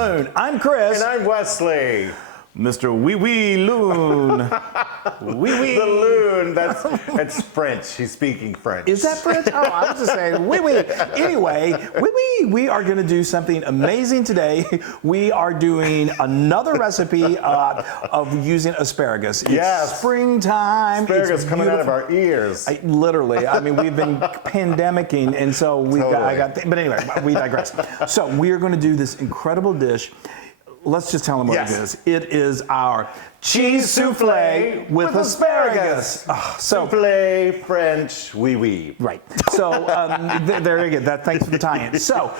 Loon. I'm Chris. And I'm Wesley. Mr. Wee Wee Loon. Wee Wee. The Loon, that's French. He's speaking French. Is that French? Oh, I was just saying wee wee. Anyway, wee wee, we are going to do something amazing today. We are doing another recipe of using asparagus. Yes. It's springtime. Asparagus coming out of our ears. Literally. I mean, we've been pandemicking, and so we've got, but anyway, we digress. So we are going to do this incredible dish. Let's just tell them what it is. It is our cheese souffle with asparagus. Souffle, French, oui, oui. Right. So there you go. Thanks for the tie-in. So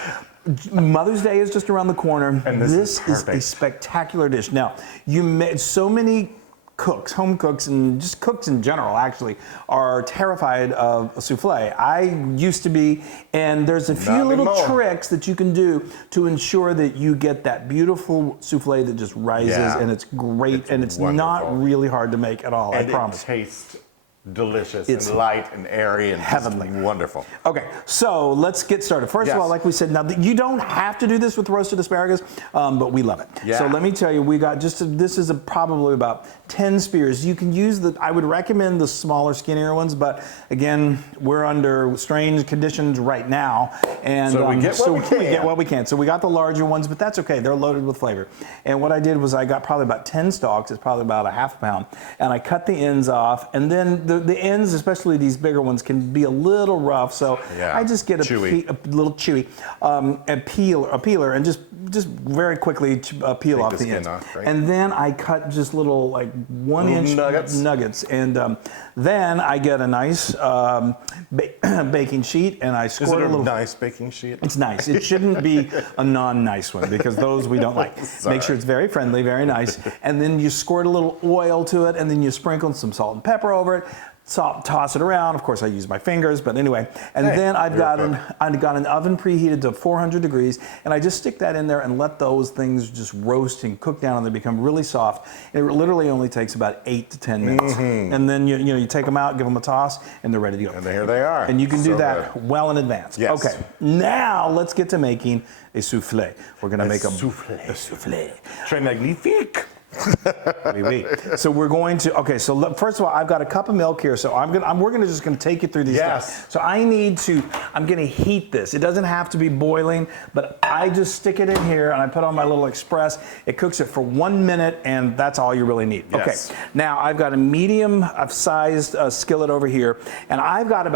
Mother's Day is just around the corner. And this is a spectacular dish. Now, you made so many cooks, home cooks, and just cooks in general, actually, are terrified of a souffle. I used to be, and there's a few little tricks that you can do to ensure that you get that beautiful souffle that just rises, and it's great, and it's not really hard to make at all, I promise. It tastes delicious and light and airy and heavenly. Wonderful. Okay, so let's get started. First of all, like we said, now you don't have to do this with roasted asparagus, but we love it. So let me tell you, we got this is probably about 10 spears. You can use I would recommend the smaller, skinnier ones, but again, we're under strange conditions right now. And so we get what we can. So we got the larger ones, but that's okay. They're loaded with flavor. And what I did was I got probably about 10 stalks. It's probably about a half pound. And I cut the ends off, and then the ends, especially these bigger ones, can be a little rough, so I just get a little chewy, a peeler, and just very quickly peel off the ends. And then I cut just little 1-inch nuggets, and then I get a nice baking sheet, and I squirt a little. Nice baking sheet? It's nice. It shouldn't be a non-nice one, because those we don't like. Make sure it's very friendly, very nice, and then you squirt a little oil to it, and then you sprinkle some salt and pepper over it. Toss it around. Of course, I use my fingers, but anyway. And then I've got an oven preheated to 400 degrees, and I just stick that in there and let those things just roast and cook down, and they become really soft. And it literally only takes about 8 to 10 minutes. And then you take them out, give them a toss, and they're ready to go. And there they are. And you can do that well in advance. Yes. Okay. Now let's get to making a souffle. We're going to make a souffle. Très magnifique. So we're going to, so first of all, I've got a cup of milk here, so we're just going to take you through these steps. So I'm going to heat this. It doesn't have to be boiling, but I just stick it in here, and I put on my little express. It cooks it for 1 minute, and that's all you really need. Yes. Okay, now I've got a medium-sized skillet over here, and I've got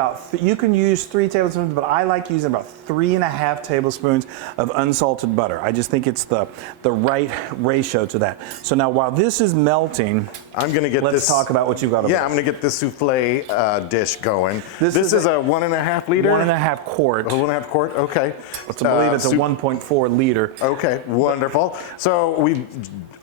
you can use 3 tablespoons, but I like using about 3.5 tablespoons of unsalted butter. I just think it's the right ratio to that. So now while this is melting, let's talk about what you've got over there. I'm going to get this souffle dish going. This is a 1.5 liter? 1.5 quart. 1.5 quart, okay. I believe it's a 1.4 liter. Okay, wonderful. So we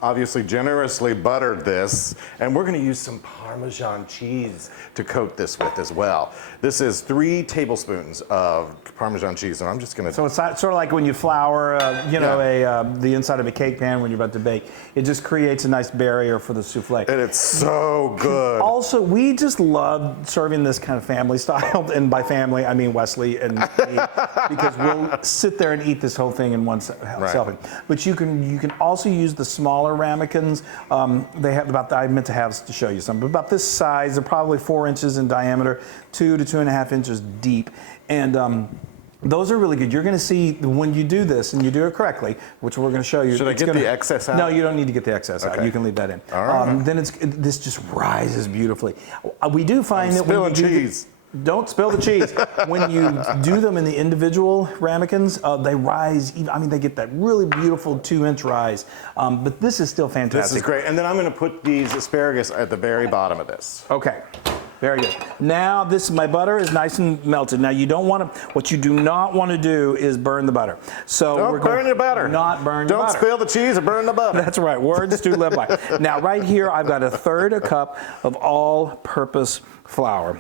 obviously generously buttered this, and we're going to use some Parmesan cheese to coat this with as well. This is 3 tablespoons of Parmesan cheese, and I'm just going to... So it's sort of like when you flour, the inside of a cake pan when you're about to bake. It just creates a nice barrier for the souffle. And it's so good. Also, we just love serving this kind of family style, and by family, I mean Wesley and me, because we'll sit there and eat this whole thing in one selfing. But you can also use the smaller ramekins. They have I meant to have to show you some, but about this size. They're probably 4 inches in diameter, 2 to 2.5 inches deep, and those are really good. You're going to see when you do this, and you do it correctly, which we're going to show you. Should I get the excess out? No, you don't need to get the excess out. You can leave that in. All right. Then this just rises beautifully. We do find that when you cheese. Don't spill the cheese. When you do them in the individual ramekins, they rise. I mean, they get that really beautiful 2-inch rise. But this is still fantastic. This is great. And then I'm going to put these asparagus at the very bottom of this. Okay. Very good. Now my butter is nice and melted. Now what you do not want to do is burn the butter. So don't burn the butter. Not burn the butter. Don't spill the cheese or burn the butter. That's right. Words to live by. Now right here I've got 1/3 cup of all-purpose flour.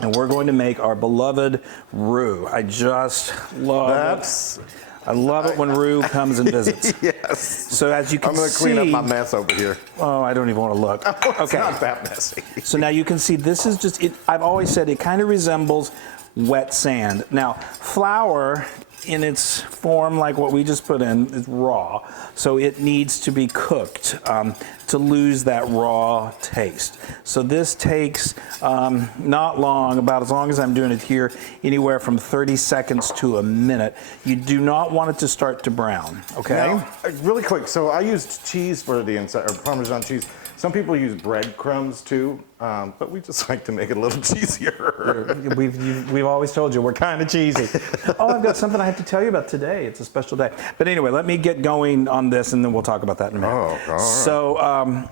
And we're going to make our beloved roux. I just love it. I love it when Rue comes and visits. Yes. So as you can see, I'm going to clean up my mess over here. Oh, I don't even want to look. It's not that messy. So now you can see this is just, I've always said it kind of resembles wet sand. Now, flour in its form like what we just put in is raw, so it needs to be cooked to lose that raw taste. So this takes not long, about as long as I'm doing it here, anywhere from 30 seconds to a minute. You do not want it to start to brown, okay? Now, really quick, so I used cheese for the inside, or Parmesan cheese. Some people use breadcrumbs too, but we just like to make it a little cheesier. We've always told you we're kind of cheesy. Oh, I've got something I have to tell you about today. It's a special day. But anyway, let me get going on this, and then we'll talk about that in a minute. Oh, all right.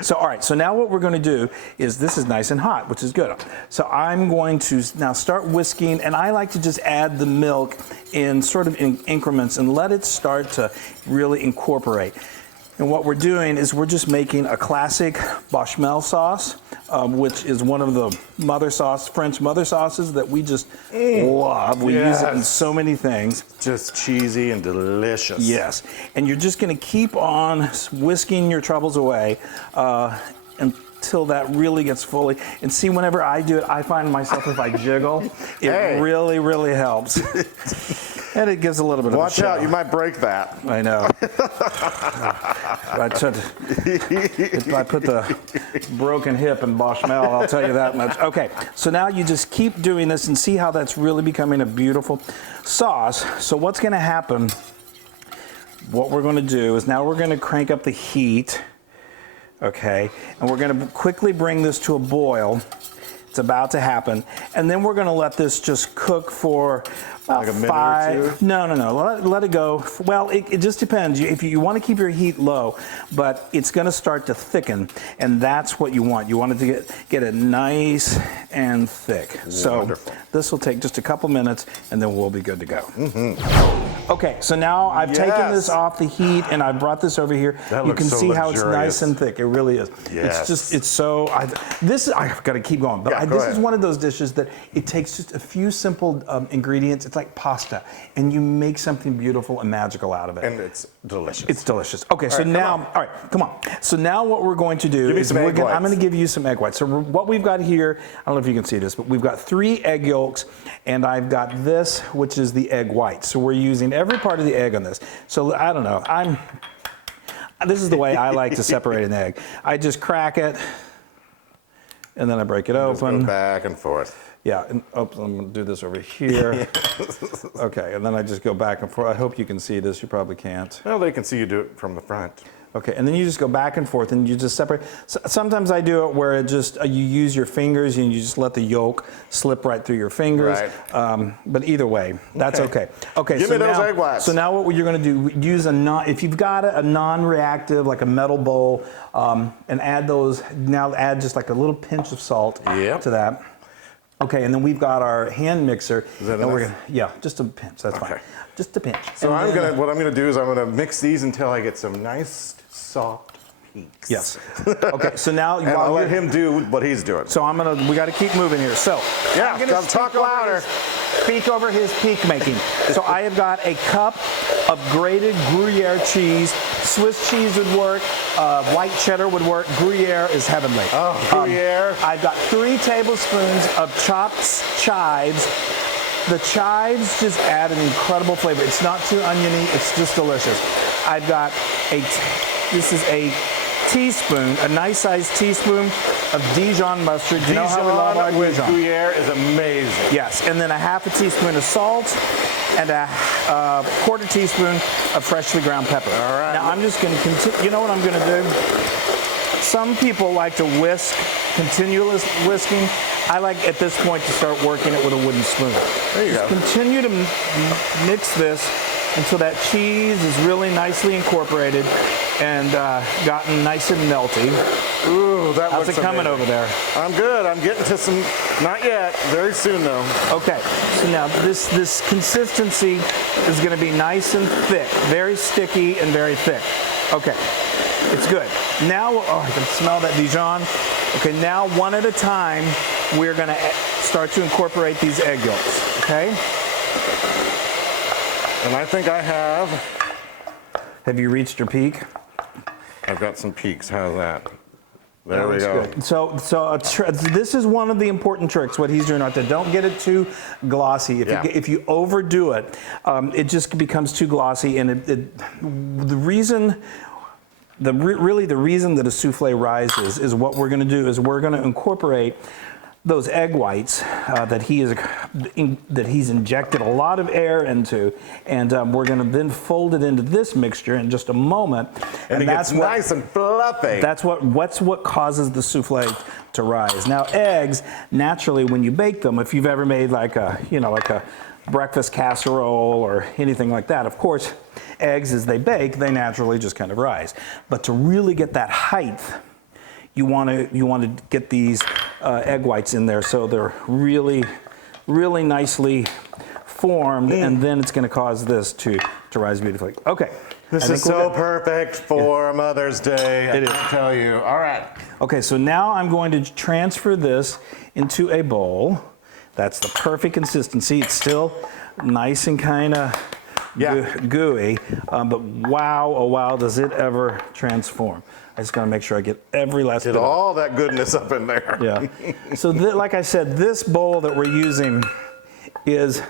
So all right. So now what we're going to do is, this is nice and hot, which is good. So I'm going to now start whisking, and I like to just add the milk in sort of in increments and let it start to really incorporate. And what we're doing is we're just making a classic bechamel sauce, which is one of the French mother sauces that we just love. We use it in so many things. Just cheesy and delicious. Yes. And you're just going to keep on whisking your troubles away until that really gets fully. And see, whenever I do it, I find myself, if I jiggle, it really, really helps. And it gives a little bit of a Watch out, you might break that. I know. If I put the broken hip in bechamel, I'll tell you that much. Okay, so now you just keep doing this and see how that's really becoming a beautiful sauce. So what's going to happen, what we're going to do is now we're going to crank up the heat, okay, and we're going to quickly bring this to a boil. It's about to happen. And then we're going to let this just cook for about like a minute or two? No. Let it go. Well, it just depends. If you want to keep your heat low, but it's going to start to thicken, and that's what you want. You want it to get it nice and thick. So this will take just a couple minutes, and then we'll be good to go. Mm-hmm. Okay, so now I've taken this off the heat, and I brought this over here. You can see how it's nice and thick. It really is. Yes. It's so. I've got to keep going. But this is one of those dishes that it takes just a few simple ingredients. It's like pasta, and you make something beautiful and magical out of it. And it's delicious. It's delicious. Okay, so now, all right, come on. So now what we're going to do is I'm going to give you some egg whites. So what we've got here, I don't know if you can see this, but we've got 3 egg yolks, and I've got this, which is the egg white. So we're using every part of the egg on this. So I don't know. This is the way I like to separate an egg. I just crack it, and then I break it open. Go back and forth. Yeah, and I'm going to do this over here. Okay, and then I just go back and forth. I hope you can see this. You probably can't. Well, they can see you do it from the front. Okay, and then you just go back and forth, and you just separate. Sometimes I do it where it just you use your fingers and you just let the yolk slip right through your fingers. Right. But either way, that's okay. Okay. Give me those egg whites. So now what you're going to do? Use if you've got a non-reactive, like a metal bowl, and add those. Now add just like a little pinch of salt to that. Okay, and then we've got our hand mixer. Is that enough? Yeah, just a pinch. That's fine. Just a pinch. So what I'm gonna do is I'm gonna mix these until I get some nice soft peaks. Yes. Okay. So now and I'll let him do what he's doing. So we got to keep moving here. So yeah, I'm gonna talk louder. Speak over his peak making. So I have got a cup of grated Gruyere cheese. Swiss cheese would work. White cheddar would work. Gruyere is heavenly. Oh, Gruyere. I've got 3 tablespoons of chopped chives. The chives just add an incredible flavor. It's not too oniony. It's just delicious. I've got this is a teaspoon, a nice sized teaspoon of Dijon mustard. You know how we love our with Dijon. Gruyere is amazing. Yes, and then a half a teaspoon of salt and a quarter teaspoon of freshly ground pepper. All right. Now I'm just going to continue. You know what I'm going to do? Some people like to whisk, continuous whisking. I like at this point to start working it with a wooden spoon. There you go. Continue to mix this until that cheese is really nicely incorporated and gotten nice and melty. Ooh, that looks How's it coming over there? I'm good. I'm getting to some, not yet, very soon though. Okay, so now this consistency is going to be nice and thick, very sticky and very thick. Okay, it's good. Now, I can smell that Dijon. Okay, now one at a time, we're going to start to incorporate these egg yolks, okay? And I think I have. Have you reached your peak? I've got some peaks. How's that? There we go. Good. So this is one of the important tricks. What he's doing right there. Don't get it too glossy. If you overdo it, it just becomes too glossy. And the reason that a souffle rises is what we're going to do is we're going to incorporate those egg whites that he's injected a lot of air into, and we're going to then fold it into this mixture in just a moment. And it gets nice and fluffy. That's what causes the souffle to rise. Now, eggs naturally, when you bake them, if you've ever made like a breakfast casserole or anything like that, of course, eggs as they bake, they naturally just kind of rise. But to really get that height, you want to get these egg whites in there so they're really, really nicely formed, and then it's going to cause this to rise beautifully. Okay. This is so perfect for Mother's Day. I can tell you. All right. Okay, so now I'm going to transfer this into a bowl. That's the perfect consistency. It's still nice and kind of gooey, but wow, oh wow, does it ever transform. I just got to make sure I get every last bit. Get all that goodness up in there. Yeah. So like I said, this bowl that we're using is,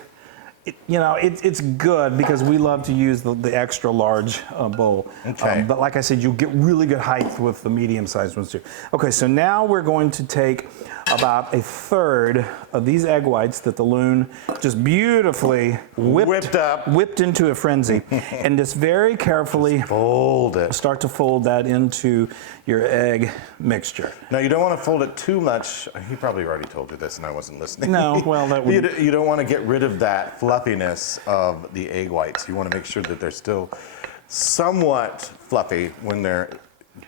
it's good because we love to use the extra large bowl. Okay. But like I said, you get really good height with the medium-sized ones too. Okay, so now we're going to take about a third of these egg whites that the Loon just beautifully whipped into a frenzy, and just very carefully start to fold that into your egg mixture. Now you don't want to fold it too much. He probably already told you this, and I wasn't listening. No, well that would. You don't want to get rid of that fluffiness of the egg whites. You want to make sure that they're still somewhat fluffy when they're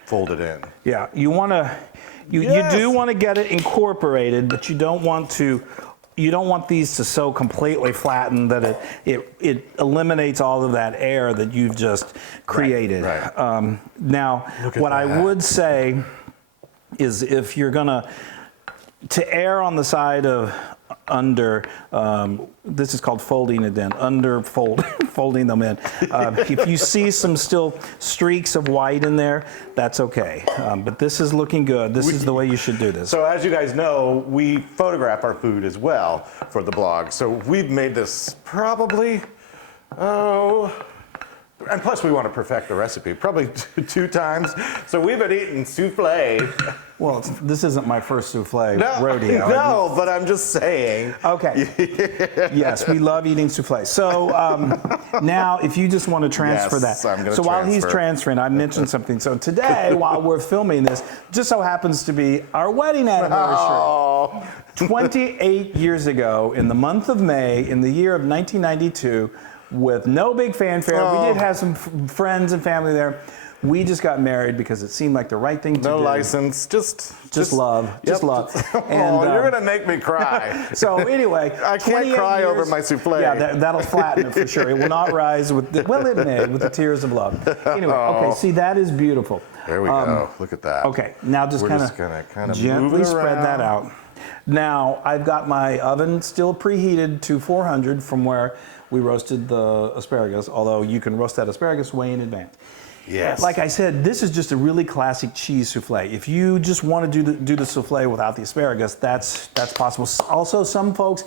folded in. Yeah, you want to. You do want to get it incorporated, but you don't want these to so completely flatten that it eliminates all of that air that you've just created. Right. Now, what I would say is if you're gonna to err on the side of under, this is called folding it in, folding them in. If you see some still streaks of white in there, that's okay. But this is looking good. This is the way you should do this. So as you guys know, we photograph our food as well for the blog. So we've made this probably, and plus we want to perfect the recipe, probably two times. So we've been eating souffle. Well, this isn't my first souffle rodeo. No, but I'm just saying. Okay. Yes, we love eating souffle. So now, if you just want to transfer that. I'm gonna while he's transferring, I mentioned something. So today, while we're filming this, just so happens to be our wedding anniversary. Oh. 28 years ago, in the month of May, in the year of 1992, with no big fanfare, we did have some friends and family there. We just got married because it seemed like the right thing to do. No license, just love. Yep. Just love. And, you're going to make me cry. So anyway. I can't cry over my souffle. Yeah, that'll flatten it for sure. It will not rise with, it may, with the tears of love. Anyway, okay, see, that is beautiful. There we go. Look at that. Okay, now just kind of gently spread that out. Now, I've got my oven still preheated to 400 from where we roasted the asparagus, although you can roast that asparagus way in advance. Yes. Like I said, this is just a really classic cheese souffle. If you just want to do the souffle without the asparagus, that's possible. Also, some folks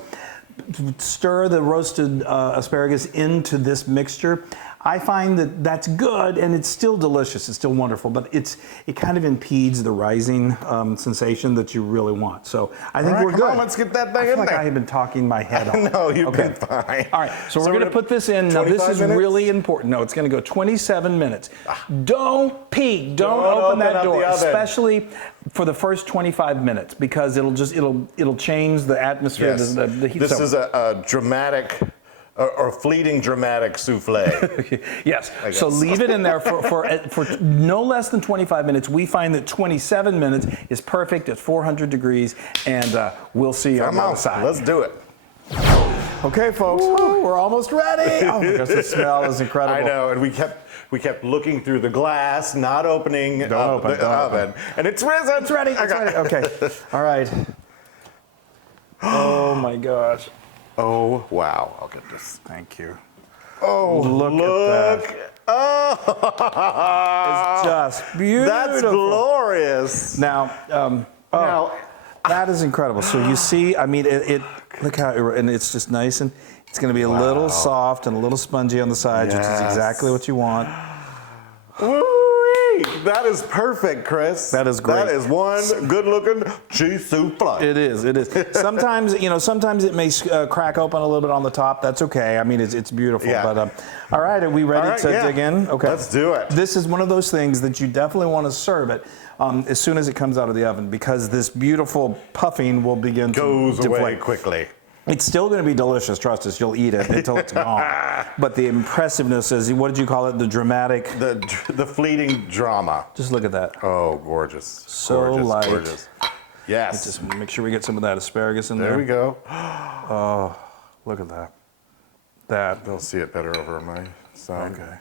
stir the roasted asparagus into this mixture. I find that that's good, and it's still delicious. It's still wonderful, but it kind of impedes the rising sensation that you really want. So I think we're good. Come on, let's get that thing in like there. I have been talking my head off. No, you've been fine. All right, so we're going to put this in. Now, this is really important. No, it's going to go 27 minutes. Don't peek. Don't open that door, especially for the first 25 minutes, because it'll change the atmosphere. Yes. The heat. This is a dramatic or fleeting dramatic souffle. Yes. So leave it in there for no less than 25 minutes. We find that 27 minutes is perfect at 400 degrees, and we'll see you on the other side. Let's do it. Okay, folks. Woo, we're almost ready. Oh my gosh, the smell is incredible. I know, and we kept looking through the glass, not opening the oven, and it's risen. It's ready. It's ready. Okay. All right. Oh my gosh. Oh, wow. I'll get this. Thank you. Oh, look at that. Oh, It's just beautiful. that's glorious. Now, Now, that is incredible. So you see, I mean, look how, and it's just nice, and it's going to be a little soft and a little spongy on the sides, which is Yes. exactly what you want. woo-wee, that is perfect, Chris. That is great. That is one good-looking cheese souffle. It is. It is. Sometimes, sometimes it may crack open a little bit on the top. That's okay. I mean, it's beautiful. Yeah. But all right, are we ready to dig in? Okay. Let's do it. This is one of those things that you definitely want to serve it as soon as it comes out of the oven, because this beautiful puffing will begin Goes to away deflate. quickly. It's still going to be delicious. Trust us. You'll eat it until it's gone. But the impressiveness is, what did you call it? The dramatic. The fleeting drama. Just look at that. Oh, gorgeous. So gorgeous, light. gorgeous. Yes. Just make sure we get some of that asparagus in there. There we go. Oh, look at that. They'll see it better over on my side. Okay.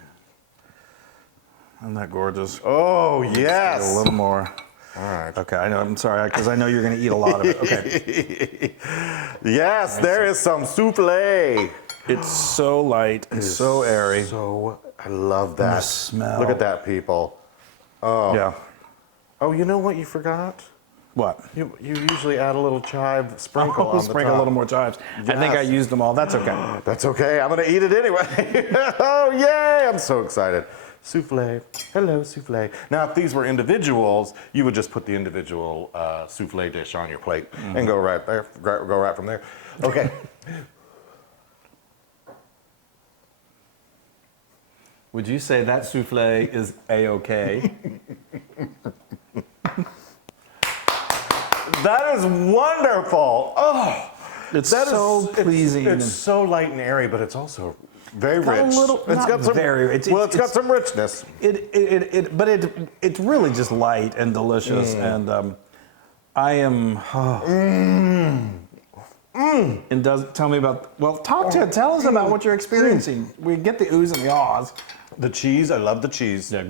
Isn't that gorgeous? Oh, A yes. little more. All right. Okay, I know. I'm sorry, because I know you're going to eat a lot of it. Okay. Yes, there is some souffle. It's so light and so airy. So, I love that. smell. Look at that, people. Oh. Yeah. Oh, you know what you forgot? What? You usually add a little chive sprinkle on the sprinkle top. a little more chives. I think I Yes. used them all. That's okay. That's okay. I'm going to eat it anyway. Oh, yay. I'm so excited. Souffle. Hello, souffle. Now, if these were individuals, you would just put the individual souffle dish on your plate and go right there. Go right from there. Okay. Would you say that souffle is A-okay? That is wonderful. Oh, It's that so is, pleasing. It's so light and airy, but it's also very Got a rich. little- it's not got some very, it's got some richness. But it's really just light and delicious, and I am. And tell me about. Well, tell us about what you're experiencing. We get the oohs and the ahs. The cheese, I love the cheese. Yeah, the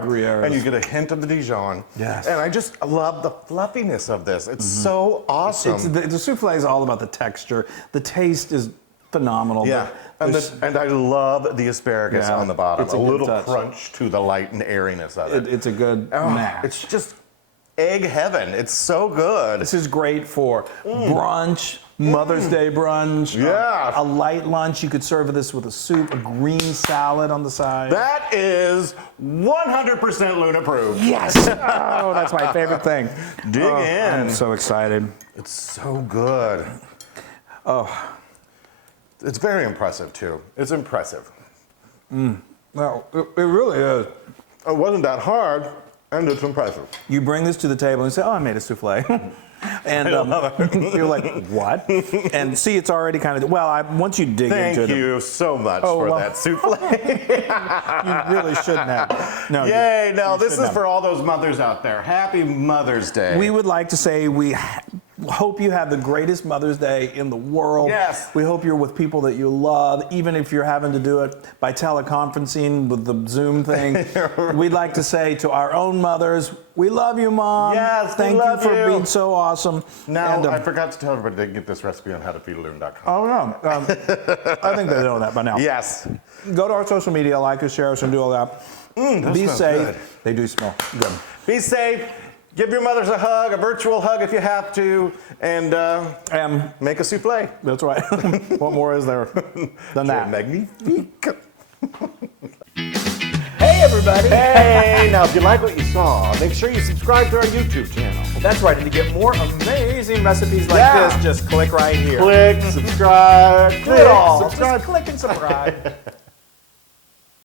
Gruyere and is- you get a hint of the Dijon. Yes. And I just love the fluffiness of this. It's so awesome. The souffle is all about the texture. The taste is phenomenal. Yeah, but and I love the asparagus Yeah, on the bottom. it's A a good little touch. crunch to the light and airiness of it. it's a good Oh, match. it's just egg heaven. It's so good. This is great for brunch, Mother's Day brunch. Yeah. A light lunch. You could serve this with a soup, a green salad on the side. That is 100% Loon approved. Yes! Oh, that's my favorite thing. Dig in. I'm so excited. It's so good. Oh. It's very impressive, too. It's impressive. Well, it really is. It wasn't that hard, and it's impressive. You bring this to the table and say, oh, I made a souffle. And you're like, what? And see, it's already kind of, once you dig Thank into it. you so much Oh, for well. that souffle. You really shouldn't have. No, Yay, you no, this shouldn't is have. for all those mothers out there. Happy Mother's Day. We would like to say we hope you have the greatest Mother's Day in the world. Yes. We hope you're with people that you love, even if you're having to do it by teleconferencing with the Zoom thing. We'd like to say to our own mothers, we love you, Mom. Yes, we Thank love you for you. being so awesome. Now, And, I forgot to tell everybody to get this recipe on howtofeedaloon.com. oh, no. I think they know that by now. Yes. Go to our social media, like us, share us, and do all that. Those Be smell safe. good. They do smell good. Be safe. Give your mothers a hug, a virtual hug if you have to, and make a souffle. That's right. What more is there than that? Magnifique. Hey everybody! Hey, now if you like what you saw, make sure you subscribe to our YouTube channel. That's right, and to get more amazing recipes like Yeah. this, just click right here. Click, subscribe, Do it all. subscribe. Just click and subscribe.